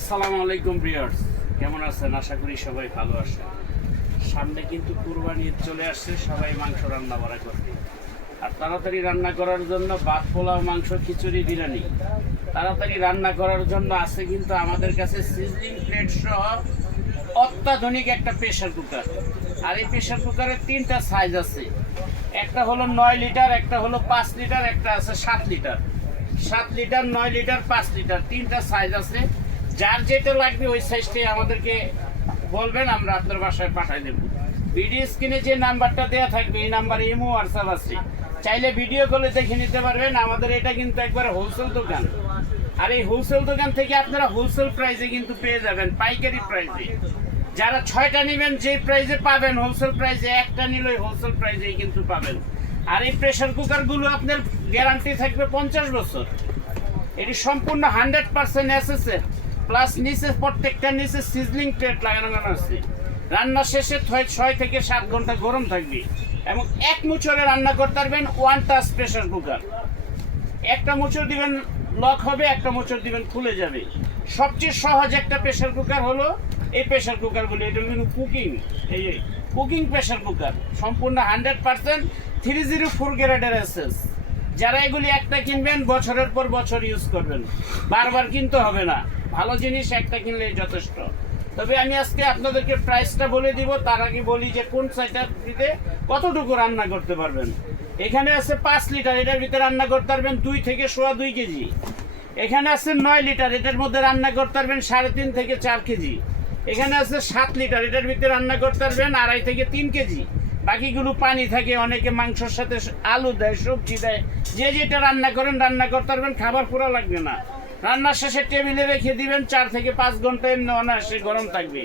আসসালামু আলাইকুম ভিউয়ার্স, কেমন আছেন? আশা করি সবাই ভালো আছেন। সামনে কিন্তু কুরবানি ঈদ চলে আসছে, সবাই মাংস রান্না বাড়া করবে। আর তাড়াতাড়ি রান্না করার জন্য ভাত, পোলাও, মাংস, খিচুড়ি, বিরিয়ানি তাড়াতাড়ি রান্না করার জন্য আছে কিন্তু আমাদের কাছে সিজলিং প্লেট সহ অত্যাধুনিক একটা প্রেসার কুকার। আর এই প্রেসার কুকারের তিনটা সাইজ আছে, একটা হলো 9 লিটার, একটা হলো 5 লিটার, একটা আছে 7 লিটার। 7 লিটার, 9 লিটার, 5 লিটার তিনটা সাইজ আছে। যার যেটা লাগবে ওই সাইজটাই আমাদেরকে বলবেন, আমরা আপনার বাসায় পাঠিয়ে দেবো। ভিডিও স্ক্রিনে যে নাম্বারটা দেওয়া থাকবে এই নাম্বারে ইমো হোয়াটসঅ্যাপ আছে, চাইলে ভিডিও কলে দেখে নিতে পারবেন। আমাদের এটা কিন্তু একবারে হোলসেল দোকান, আর এই হোলসেল দোকান থেকে আপনারা হোলসেল প্রাইসে কিন্তু পেয়ে যাবেন, পাইকারি প্রাইসে। যারা 6টা নেবেন যে প্রাইসে পাবেন হোলসেল প্রাইসে, একটা নিলেই হোলসেল প্রাইসেই কিন্তু পাবেন। আর এই প্রেসার কুকারগুলো আপনার গ্যারান্টি থাকবে 50 বছর। এটি সম্পূর্ণ 100% এসএসএর প্লাস নিচে প্রত্যেকটা নিচে সিজলিং প্লেট লাগানো আছে। রান্না শেষে 6 থেকে 7 ঘন্টা গরম থাকবে এবং এক মুচড়ে রান্না করতে পারবেন। ওয়ান টাচ প্রেসার কুকার, একটা মুচড় দিবেন লক হবে, একটা মুচড় দিবেন খুলে যাবে। সবচেয়ে সহজ একটা প্রেসার কুকার হলো এই প্রেসার কুকারগুলো। এটা কিন্তু কুকিং, এই কুকিং প্রেসার কুকার সম্পূর্ণ 100% 304 গ্রেডের এসএস। যারা এগুলি একটা কিনবেন বছরের পর বছর ইউজ করবেন, বারবার কিনতে হবে না। ভালো জিনিস একটা কিনলেই যথেষ্ট। তবে আমি আজকে আপনাদেরকে প্রাইসটা বলে দিব, তার আগে বলি যে কোন সাইটার দিতে কতটুকু রান্না করতে পারবেন। এখানে আছে 5 লিটার, এটার ভিতরে রান্না করতে পারবেন 2 থেকে 2.5 কেজি। এখানে আছে 9 লিটার, এটার মধ্যে রান্না করতে পারবেন 3.5 থেকে 4 কেজি। এখানে আছে 7 লিটার, এটার ভিতরে রান্না করতে পারবেন 2.5 থেকে 3 কেজি। বাকিগুলো পানি থাকে, অনেকে মাংসের সাথে আলু দেয়, সবজি দেয়। যে যেটা রান্না করেন রান্না করতে পারবেন, খাবার পুরো লাগবে না। রান্নার শেষে টেবিলে রেখে দিবেন, 4 থেকে 5 ঘন্টা এমনি অনায়াসে গরম থাকবে।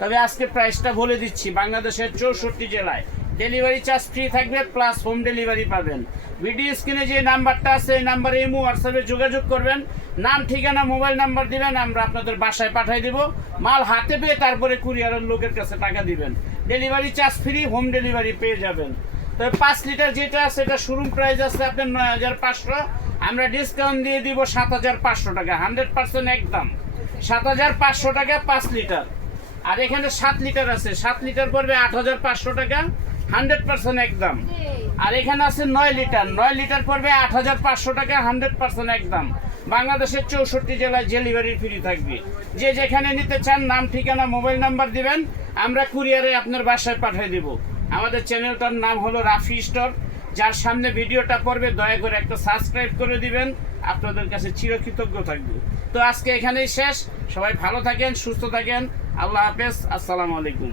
তবে আজকে প্রাইসটা বলে দিচ্ছি, বাংলাদেশের 64 জেলায় ডেলিভারি চার্জ ফ্রি থাকবে, প্লাস হোম ডেলিভারি পাবেন। ভিডিও স্ক্রিনে যে নাম্বারটা আছে এই নাম্বারে ইমো হোয়াটসঅ্যাপে যোগাযোগ করবেন, নাম ঠিকানা মোবাইল নাম্বার দিবেন, আমরা আপনাদের বাসায় পাঠিয়ে দেব। মাল হাতে পেয়ে তারপরে কুরিয়ারের লোকের কাছে টাকা দিবেন। Delivery charge free, home delivery পেয়ে যাবেন। তবে 5 লিটার যেটা আছে এটা শোরুম প্রাইস আছে আপনার 9,500, আমরা ডিসকাউন্ট দিয়ে দিব 7,500 টাকা, 100% একদম 7,500 টাকা 5 লিটার। আর এখানে 7 লিটার আছে, 7 লিটার পড়বে 8,500 টাকা, 100% একদম। আর এখানে আছে 9 লিটার, 9 লিটার পড়বে 8,500 টাকা, 100% একদম। বাংলাদেশের 64 জেলায় ডেলিভারি ফ্রি থাকবে। যে যেখানে নিতে চান নাম ঠিকানা মোবাইল নাম্বার দিবেন, আমরা কুরিয়ারে আপনার বাসায় পাঠিয়ে দেব। আমাদের চ্যানেলটার নাম হলো রাফি স্টোর। যার সামনে ভিডিওটা পড়বে দয়া করে একটা সাবস্ক্রাইব করে দিবেন, আপনাদের কাছে চিরকৃতজ্ঞ থাকবে। তো আজকে এখানেই শেষ। সবাই ভালো থাকেন, সুস্থ থাকেন, আল্লাহ হাফেজ, আসসালামু আলাইকুম।